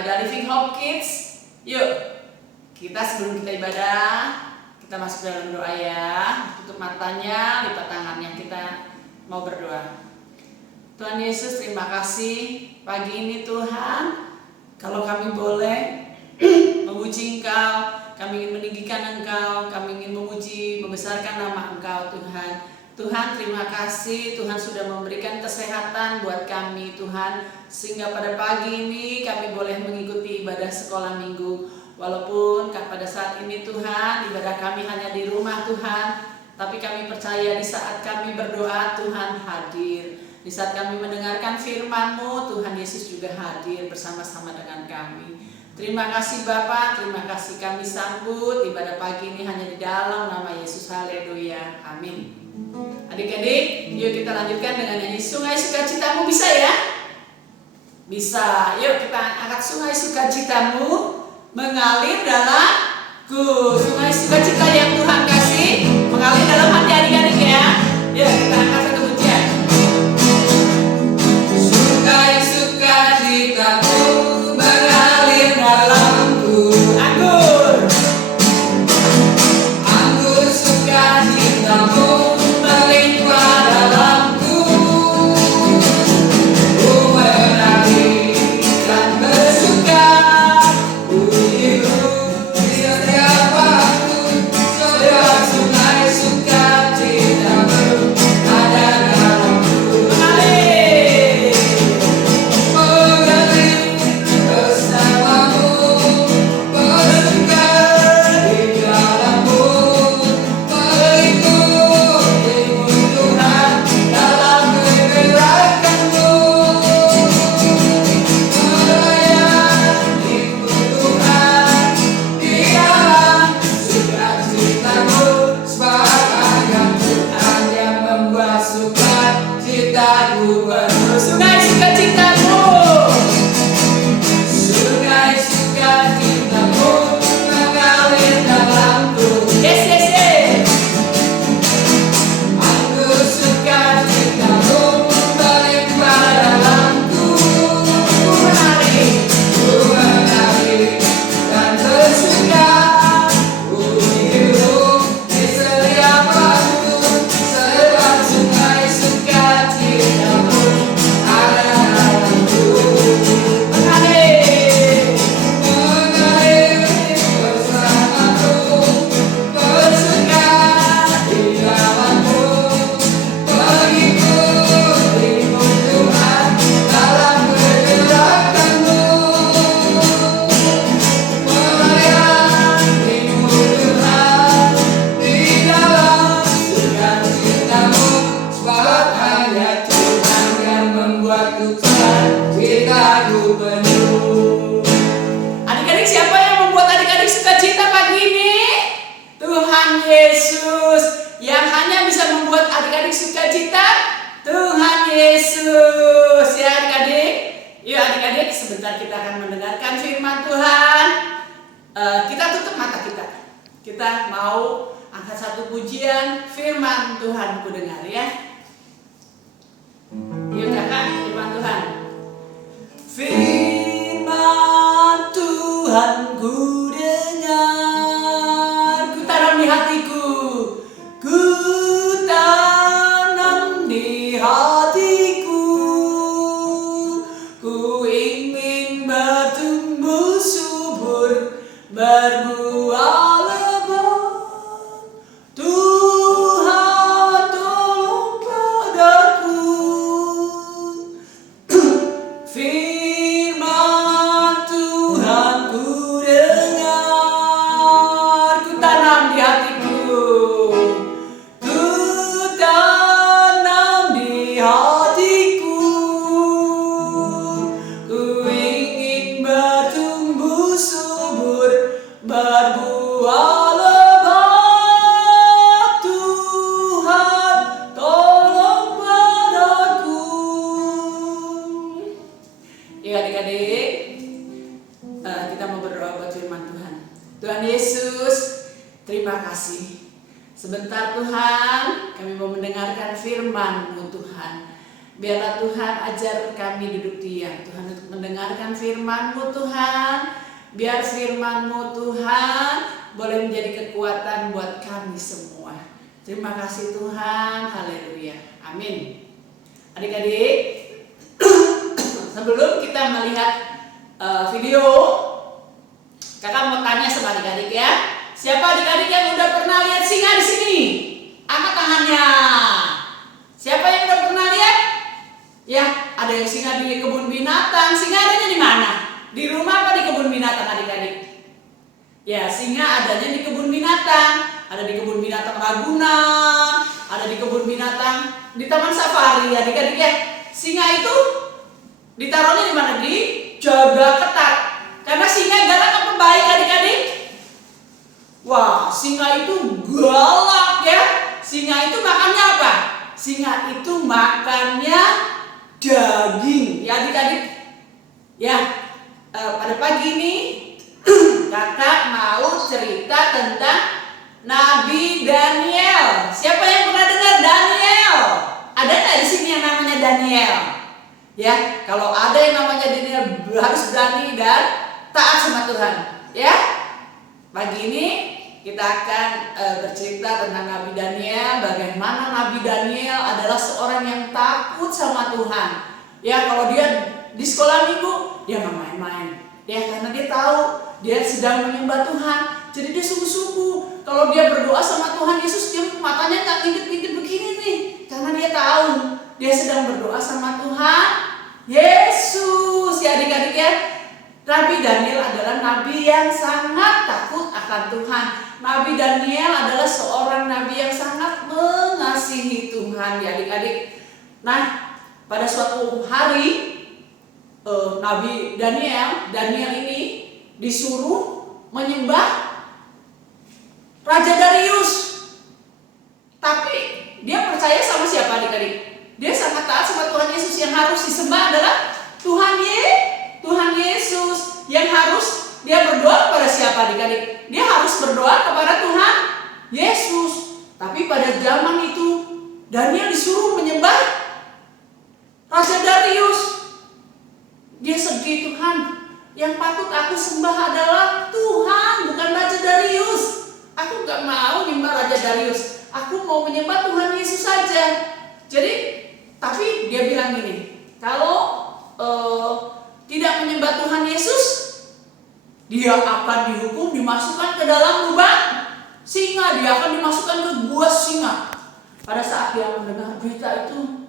ibadah Living Hope Kids. Yuk, kita sebelum kita ibadah, kita masuk dalam doa ya. Tutup matanya, lipat tangannya, kita mau berdoa. Tuhan Yesus, terima kasih pagi ini Tuhan. Kalau kami boleh memuji Engkau, kami ingin meninggikan Engkau, kami ingin memuji, membesarkan nama Engkau Tuhan. Tuhan, terima kasih Tuhan sudah memberikan kesehatan buat kami Tuhan, sehingga pada pagi ini kami boleh mengikuti ibadah sekolah minggu. Walaupun pada saat ini Tuhan, ibadah kami hanya di rumah Tuhan, tapi kami percaya di saat kami berdoa Tuhan hadir. Di saat kami mendengarkan firman-Mu, Tuhan Yesus juga hadir bersama-sama dengan kami. Terima kasih Bapa, terima kasih kami sambut ibadah pagi ini hanya di dalam nama Yesus. Haleluya, amin. Adik-adik, yuk kita lanjutkan dengan nyanyi Sungai Sukacitamu, bisa ya? Bisa, yuk kita angkat Sungai Sukacitamu mengalir dalamku. Sungai sukacita yang Tuhan kasih mengalir dalam hati adik-adik ya. Yuk kita angkat satu pujian. Sungai sukacitamu mengalir dalamku. Anggur sukacitamu melimpah dalamku. Ku menari dan bersuka, ku hidup di setiap waktu. Sebab sungai sukacitamu ada dalamku. Mengalir bersamamu, bersuka di dalammu, mengikutimu Tuhan dalam kegerakanmu, melayanimu Tuhan di dalam sukacitamu. Sebab hanya Tuhan yang membuat sukacitaku penuh. Sungai sukacitamu, sungai sukacitamu mengalir dalamku. Yes, yes, yes. Anggur sukacitamu melimpah dalamku. Ku menari dan bersuka, ku hidup di setiap waktu. Sebab sungai sukacitamu ada dalamku. Mengalir bersamamu, bersuka di dalammu, mengikutimu Tuhan dalam kegerakanmu, melayanimu Tuhan di dalam sukacitamu. Sebab hanya Tuhan yang membuat sukacitaku penuh. Adik-adik, siapa yang membuat adik-adik sukacita pagi ini? Tuhan Yesus. Yang hanya bisa membuat adik-adik sukacita, Tuhan Yesus. Ya adik-adik, yuk adik-adik, sebentar kita akan mendengarkan firman Tuhan. Kita tutup mata kita. Kita mau angkat satu pujian firman Tuhan ku dengar ya. Yuk kakak, firman Tuhan. Firman Tuhan ku dengar, ku tanam di hatiku, ku tanam di hatiku. Ku ingin bertumbuh subur, berbuah lebat. Tuhan tolong padaku. Firman Tuhan ku dengar, ku tanam di hatiku, ku tanam di hatiku. Ku ingin bertumbuh subur, berbuah lebat. Tuhan tolong padaku. Ya adik-adik, kita mau berdoa buat firman Tuhan. Tuhan Yesus, terima kasih. Sebentar Tuhan, kami mau mendengarkan firman-Mu Tuhan. Biarlah Tuhan ajar kami duduk diam Tuhan untuk mendengarkan firman-Mu Tuhan. Biar firman-Mu Tuhan boleh menjadi kekuatan buat kami semua. Terima kasih Tuhan, haleluya, amin. Adik-adik, sebelum kita melihat video, kakak mau tanya sama adik-adik ya. Siapa adik-adik yang udah pernah lihat singa di sini? Angkat tangannya. Siapa yang udah pernah lihat? Ya, ada yang singa di kebun binatang. Singa adanya di mana? Di rumah apa di kebun binatang adik-adik? Ya, singa adanya di kebun binatang. Ada di kebun binatang Ragunan, ada di kebun binatang di Taman Safari adik-adik ya. Singa itu ditaruhnya di mana? Dijaga ketat. Karena singa galak apa baik adik-adik? Wah, singa itu galak ya. Singa itu makannya apa? Singa itu makannya daging ya adik-adik. Ya, pada pagi ini kakak mau cerita tentang Nabi Daniel. Siapa yang pernah dengar Daniel? Ada nggak di sini yang namanya Daniel? Ya, kalau ada yang namanya Daniel harus berani dan taat sama Tuhan. Ya, pagi ini kita akan bercerita tentang Nabi Daniel. Bagaimana Nabi Daniel adalah seorang yang takut sama Tuhan. Ya, kalau dia di sekolah minggu dia nggak main-main. Ya, karena dia tahu dia sedang menyembah Tuhan. Jadi dia sungguh-sungguh. Kalau dia berdoa sama Tuhan Yesus, dia matanya nggak ngintip-ngintip begini nih. Karena dia tahu dia sedang berdoa sama Tuhan Yesus. Ya adik-adik ya. Nabi Daniel adalah nabi yang sangat takut akan Tuhan. Nabi Daniel adalah seorang nabi yang sangat mengasihi Tuhan ya adik-adik. Nah, pada suatu hari Nabi Daniel ini disuruh menyembah Raja Darius. Tapi dia percaya sama siapa adik-adik? Dia sangat taat sama Tuhan Yesus. Yang harus disembah adalah Tuhan Yesus. Yang harus dia berdoa kepada siapa adik-adik? Dia harus berdoa kepada Tuhan Yesus. Tapi pada zaman itu Daniel disuruh menyembah Raja Darius. Dia sedih, Tuhan, yang patut aku sembah adalah Tuhan, bukan Raja Darius. Aku gak mau menyembah Raja Darius. Aku mau menyembah Tuhan Yesus saja. Jadi, tapi dia bilang gini, kalau tidak menyembah Tuhan Yesus, dia akan dihukum, dimasukkan ke dalam lubang singa. Dia akan dimasukkan ke gua singa. Pada saat dia mendengar berita itu,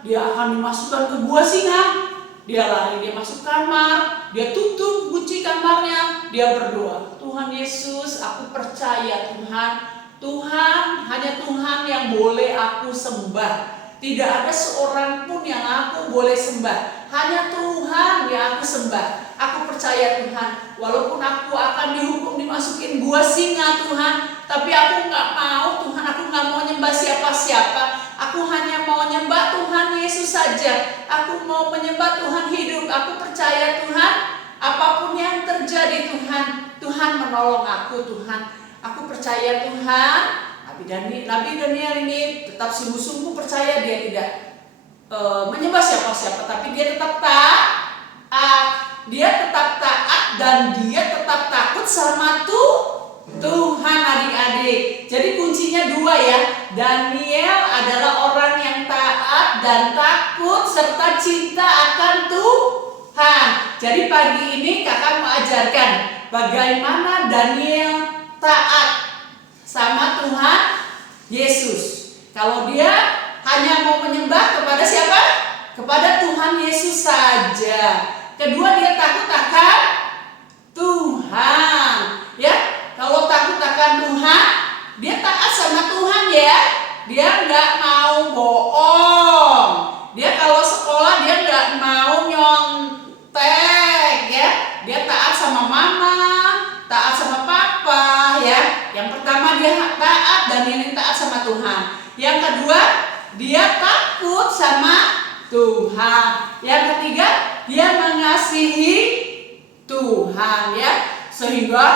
dia akan dimasukkan ke gua singa. Dia lari, dia masuk kamar, dia tutup kunci kamarnya, dia berdoa, Tuhan Yesus, aku percaya Tuhan, hanya Tuhan yang boleh aku sembah. Tidak ada seorang pun yang aku boleh sembah, hanya Tuhan yang aku sembah. Aku percaya Tuhan, walaupun aku akan dihukum dimasukin gua singa Tuhan, tapi aku gak mau Tuhan, aku gak mau nyembah siapa-siapa. Aku hanya mau nyembah Tuhan Yesus saja. Aku mau menyembah Tuhan hidup. Aku percaya Tuhan, apapun yang terjadi Tuhan menolong aku Tuhan. Aku percaya Tuhan. Nabi Daniel ini tetap sungguh-sungguh percaya. Dia tidak menyembah siapa-siapa, tapi dia tetap taat. Dia tetap taat dan dia tetap takut sama Tuhan adik-adik. Jadi kuncinya dua ya. Daniel adalah orang yang taat dan takut serta cinta akan Tuhan. Jadi pagi ini kakak mau ajarkan bagaimana Daniel taat sama Tuhan Yesus. Kalau dia hanya mau menyembah kepada siapa? Kepada Tuhan Yesus saja. Kedua, dia takut akan Tuhan. Ya, kalau takut akan Tuhan, dia taat sama Tuhan ya. Dia nggak mau bohong. Dia kalau sekolah dia nggak mau nyontek ya. Dia taat sama mama, taat sama papa ya. Yang pertama dia taat dan ini taat sama Tuhan. Yang kedua, dia takut sama Tuhan. Yang ketiga, dia mengasihi Tuhan ya. Sehingga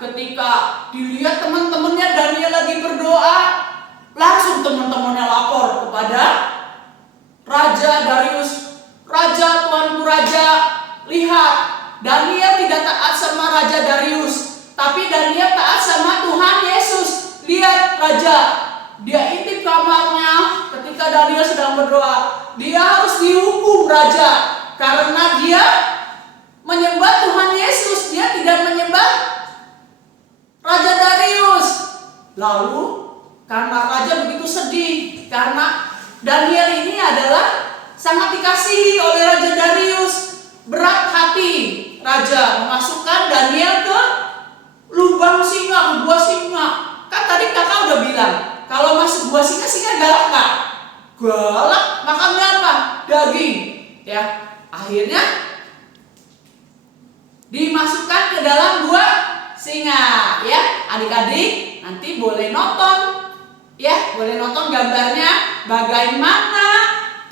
ketika dilihat teman-temannya Daniel lagi berdoa, langsung teman-temannya lapor kepada Raja Darius, Raja Tuanku Raja, lihat, Daniel tidak taat sama Raja Darius, tapi Daniel taat sama Tuhan Yesus. Lihat Raja, dia intip kamarnya ketika Daniel sedang berdoa. Dia harus dihukum Raja, karena dia menyembah Tuhan Yesus. Dia tidak menyembah Raja Darius. Lalu karena Raja begitu sedih, karena Daniel ini adalah sangat dikasihi oleh Raja Darius. Berat hati Raja memasukkan Daniel ke lubang singa, ke gua singa. Kan tadi kakak udah bilang, kalau masuk gua singa, singa galak nggak? Galak, makannya apa? Daging. Ya, akhirnya dimasukkan ke dalam gua singa. Ya, adik-adik nanti boleh nonton. Ya, boleh nonton gambarnya bagaimana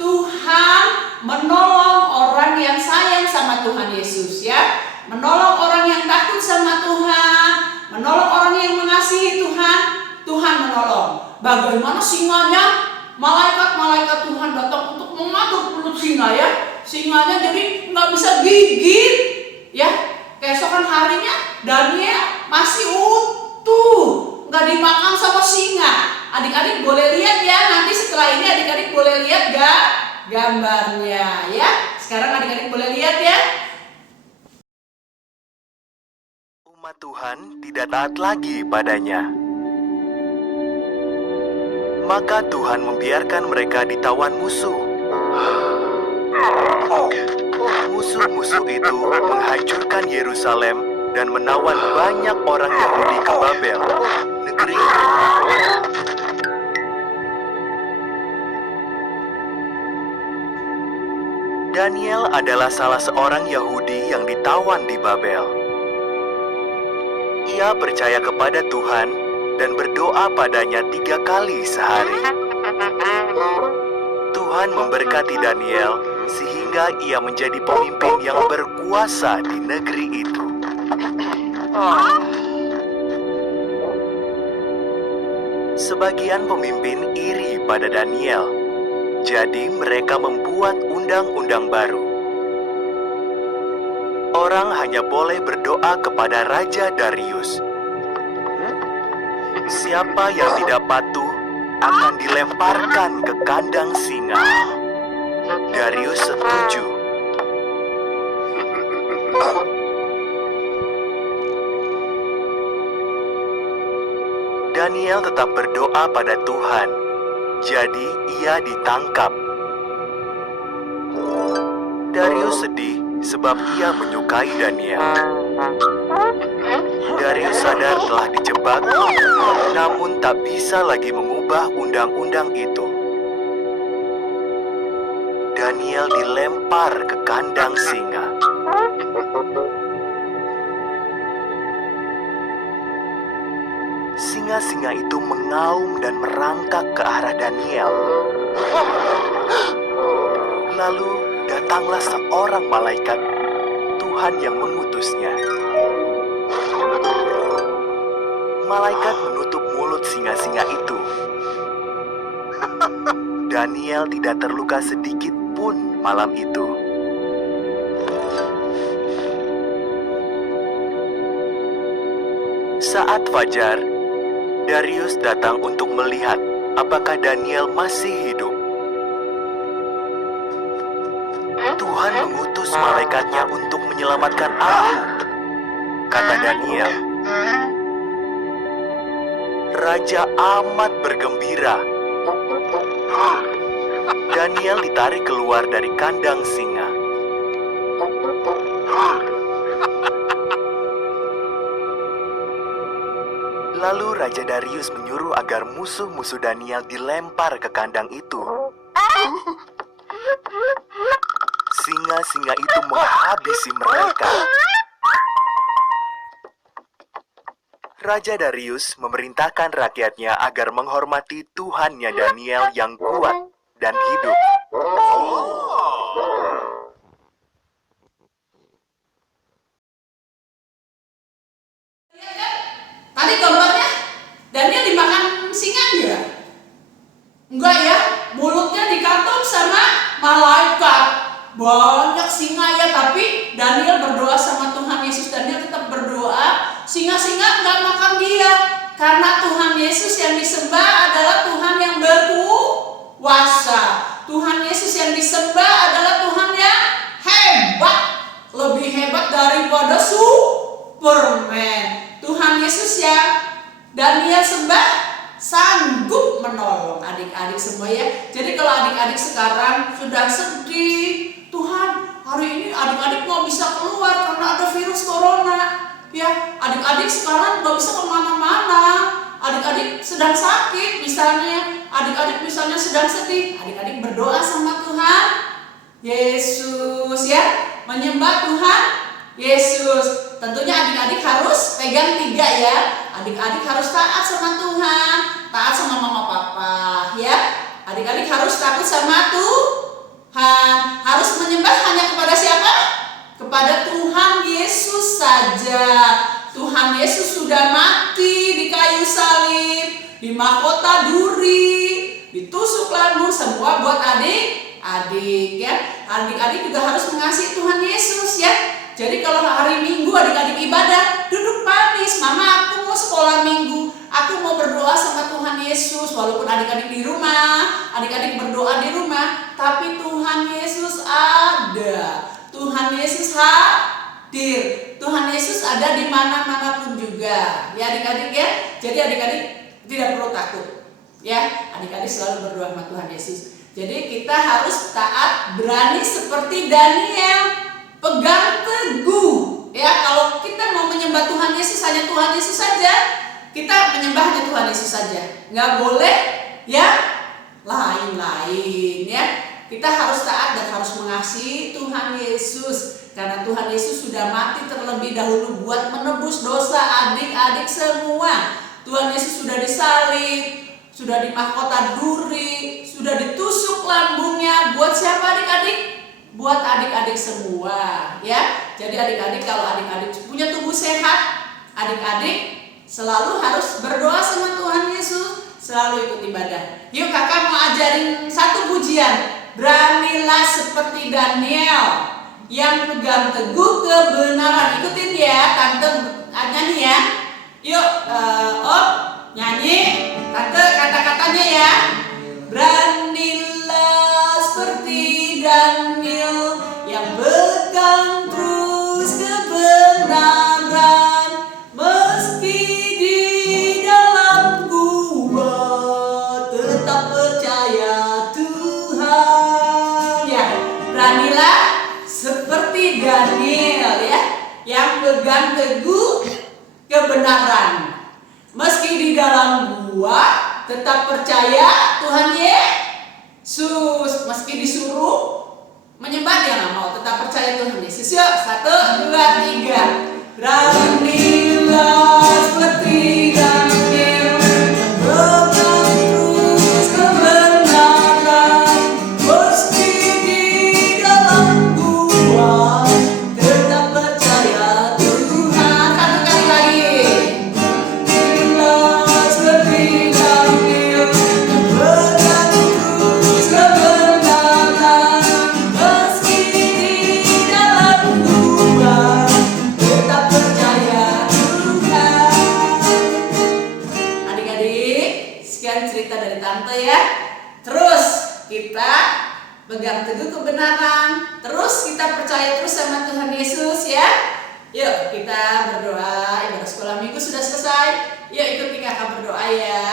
Tuhan menolong orang yang sayang sama Tuhan Yesus, ya. Menolong orang yang takut sama Tuhan, menolong orang yang mengasihi Tuhan, Tuhan menolong. Bagaimana singanya, malaikat-malaikat Tuhan datang untuk mengatur mulut singa, ya. Singanya jadi nggak bisa gigit, ya. Keesokan harinya Daniel masih utuh, nggak dimakan sama singa. Adik-adik boleh lihat ya, nanti setelah ini adik-adik boleh lihat gak gambarnya, ya. Sekarang adik-adik boleh lihat ya. Umat Tuhan tidak taat lagi padanya. Maka Tuhan membiarkan mereka ditawan musuh. Musuh-musuh itu menghancurkan Yerusalem dan menawan banyak orang Yahudi ke Babel, negeri itu. Daniel adalah salah seorang Yahudi yang ditawan di Babel. Ia percaya kepada Tuhan dan berdoa padanya 3 kali sehari. Tuhan memberkati Daniel sehingga ia menjadi pemimpin yang berkuasa di negeri itu. Sebagian pemimpin iri pada Daniel. Jadi mereka membuat undang-undang baru. Orang hanya boleh berdoa kepada Raja Darius. Siapa yang tidak patuh akan dilemparkan ke kandang singa. Darius setuju. Daniel tetap berdoa pada Tuhan. Jadi ia ditangkap. Darius sedih sebab ia menyukai Daniel. Darius sadar telah dijebak, namun tak bisa lagi mengubah undang-undang itu. Daniel dilempar ke kandang singa. Singa-singa itu mengaum dan merangkak ke arah Daniel. Lalu datanglah seorang malaikat Tuhan yang mengutusnya. Malaikat menutup mulut singa-singa itu. Daniel tidak terluka sedikit pun malam itu. Saat fajar, Darius datang untuk melihat apakah Daniel masih hidup. Tuhan mengutus malaikatnya untuk menyelamatkan aku, kata Daniel. Raja amat bergembira. Daniel ditarik keluar dari kandang singa. Lalu Raja Darius menyuruh agar musuh-musuh Daniel dilempar ke kandang itu. Singa-singa itu menghabisi mereka. Raja Darius memerintahkan rakyatnya agar menghormati Tuhannya Daniel yang kuat dan hidup. Tadi gambarnya Daniel dimakan singa enggak? Enggak ya, mulutnya dikantong sama singa-singa nggak makan dia. Karena Tuhan Yesus yang disembah adalah Tuhan yang berkuasa. Tuhan Yesus yang disembah adalah Tuhan yang hebat. Lebih hebat daripada Superman. Tuhan Yesus yang Daniel sembah sanggup menolong adik-adik semua ya. Jadi kalau adik-adik sekarang sudah sedih, Tuhan hari ini adik-adik mau bisa keluar karena ada virus corona. Ya, adik-adik sekarang nggak bisa kemana-mana. Adik-adik sedang sakit misalnya, adik-adik misalnya sedang sedih. Adik-adik berdoa sama Tuhan Yesus ya, menyembah Tuhan Yesus. Tentunya adik-adik harus pegang 3 ya. Adik-adik harus taat sama Tuhan, taat sama mama papa ya. Adik-adik harus takut sama Tuhan, harus menyembah hanya kepada siapa? Kepada Tuhan Yesus saja. Tuhan Yesus sudah mati di kayu salib, di mahkota duri, ditusuk lambung, semua buat adik-adik ya. Adik-adik juga harus mengasihi Tuhan Yesus ya. Jadi kalau hari Minggu adik-adik ibadah, duduk manis, mama aku mau sekolah Minggu, aku mau berdoa sama Tuhan Yesus. Walaupun adik-adik di rumah, adik-adik berdoa di rumah, tapi Tuhan Yesus ada. Tuhan Yesus hadir. Tuhan Yesus ada di mana-mana pun juga. Ya adik-adik ya. Jadi adik-adik tidak perlu takut. Ya, adik-adik selalu berdoa sama Tuhan Yesus. Jadi kita harus taat, berani seperti Daniel. Pegang teguh. Ya, kalau kita mau menyembah Tuhan Yesus hanya Tuhan Yesus saja, kita menyembah hanya Tuhan Yesus saja. Nggak boleh ya lain-lain ya. Kita harus taat dan harus mengasihi Tuhan Yesus. Karena Tuhan Yesus sudah mati terlebih dahulu buat menebus dosa adik-adik semua. Tuhan Yesus sudah disalib, sudah di mahkota duri, sudah ditusuk lambungnya. Buat siapa adik-adik? Buat adik-adik semua ya. Jadi adik-adik, kalau adik-adik punya tubuh sehat, adik-adik selalu harus berdoa sama Tuhan Yesus, selalu ikut ibadah. Yuk kakak mau ajarin satu pujian. Beranilah seperti Daniel yang pegang teguh kebenaran. Ikutin ya, tante nyanyi ya. Yuk, Om nyanyi, tante kata-katanya ya. Beranilah seperti Daniel yang pegang terus kebenaran, meski di dalam gua tetap percaya Tuhan. Ya, beranilah seperti Daniel ya, yang pegang teguh kebenaran, meski di dalam gua tetap percaya Tuhan Yesus. Meski disuruh menyembah dia nggak mau, tetap percaya Tuhan Yesus. Yuk, 1, 2, 3. Beranilah seperti Daniel yang pegang terus kebenaran, meski di dalam gua tetap percaya Tuhan. Satu kali lagi. Beranilah seperti Daniel yang pegang terus kebenaran, meski di dalam gua tetap percaya Tuhan. Adik-adik, sekian cerita dari tante ya. Terus kita pegang teguh kebenaran, terus kita percaya terus sama Tuhan Yesus ya. Yuk kita berdoa. Ibadah sekolah minggu sudah selesai. Yuk ikuti kakak berdoa ya.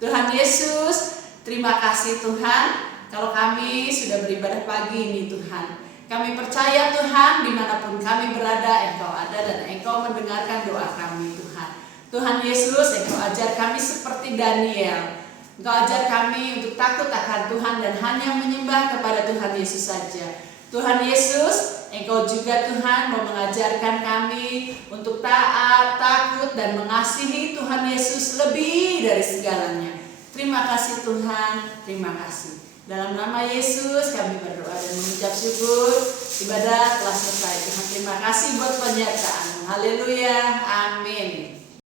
Tuhan Yesus, terima kasih Tuhan, kalau kami sudah beribadah pagi ini Tuhan. Kami percaya Tuhan, dimanapun kami berada, Engkau ada dan Engkau mendengarkan doa kami Tuhan. Tuhan Yesus, Engkau ajar kami seperti Daniel. Engkau ajar kami untuk takut akan Tuhan dan hanya menyembah kepada Tuhan Yesus saja. Tuhan Yesus, Engkau juga Tuhan mau mengajarkan kami untuk taat, takut dan mengasihi Tuhan Yesus lebih dari segalanya. Terima kasih Tuhan, terima kasih. Dalam nama Yesus kami berdoa dan mengucap syukur. Ibadah telah selesai. Tuhan terima kasih buat penyertaan. Haleluya, amin.